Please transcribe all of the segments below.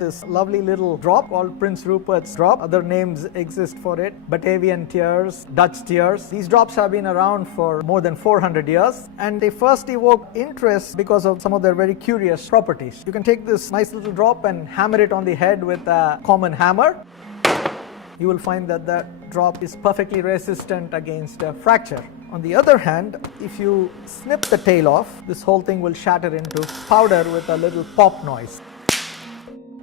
this lovely little drop called Prince Rupert's drop. Other names exist for it: Batavian tears, Dutch tears. These drops have been around for more than 400 years, and they first evoked interest because of some of their very curious properties. You can take this nice little drop and hammer it on the head with a common hammer. You will find that the drop is perfectly resistant against fracture. On the other hand, if you snip the tail off, this whole thing will shatter into powder with a little pop noise.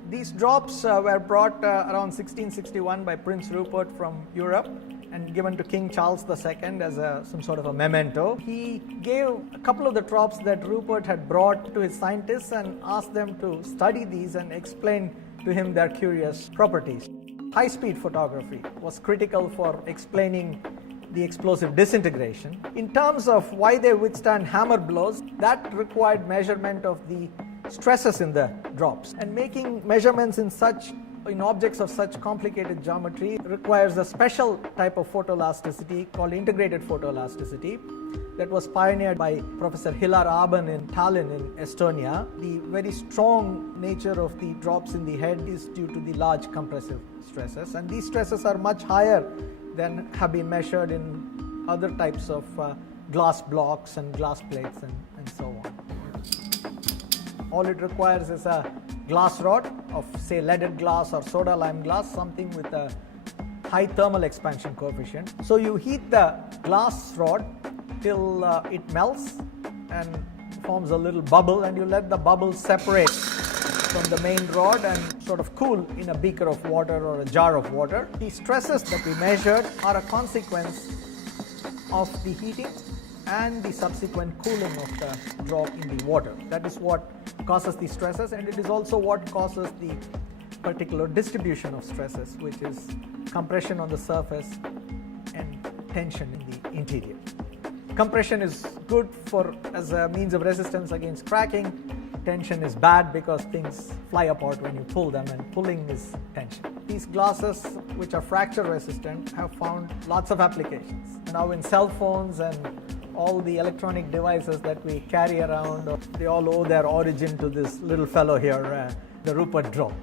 These drops were brought around 1661 by Prince Rupert from Europe and given to King Charles II as some sort of a memento. He gave a couple of the drops that Rupert had brought to his scientists and asked them to study these and explain to him their curious properties. High-speed photography was critical for explaining the explosive disintegration. In terms of why they withstand hammer blows, that required measurement of the stresses in the drops. And making measurements in objects of such complicated geometry requires a special type of photoelasticity called integrated photoelasticity that was pioneered by Professor Hillar Aben in Tallinn in Estonia. The very strong nature of the drops in the head is due to the large compressive stresses, and these stresses are much higher than have been measured in other types of glass blocks and glass plates and so on. All it requires is a glass rod of, say, leaded glass or soda lime glass, something with a high thermal expansion coefficient. So you heat the glass rod till it melts and forms a little bubble, and you let the bubble separate from the main rod and sort of cool in a beaker of water or a jar of water. The stresses that we measured are a consequence of the heating and the subsequent cooling of the drop in the water. That is what causes the stresses, and it is also what causes the particular distribution of stresses, which is compression on the surface and tension in the interior. Compression is good as a means of resistance against cracking. Tension is bad because things fly apart when you pull them, and pulling is tension. These glasses, which are fracture resistant, have found lots of applications. Now in cell phones and all the electronic devices that we carry around, they all owe their origin to this little fellow here, the Rupert drop.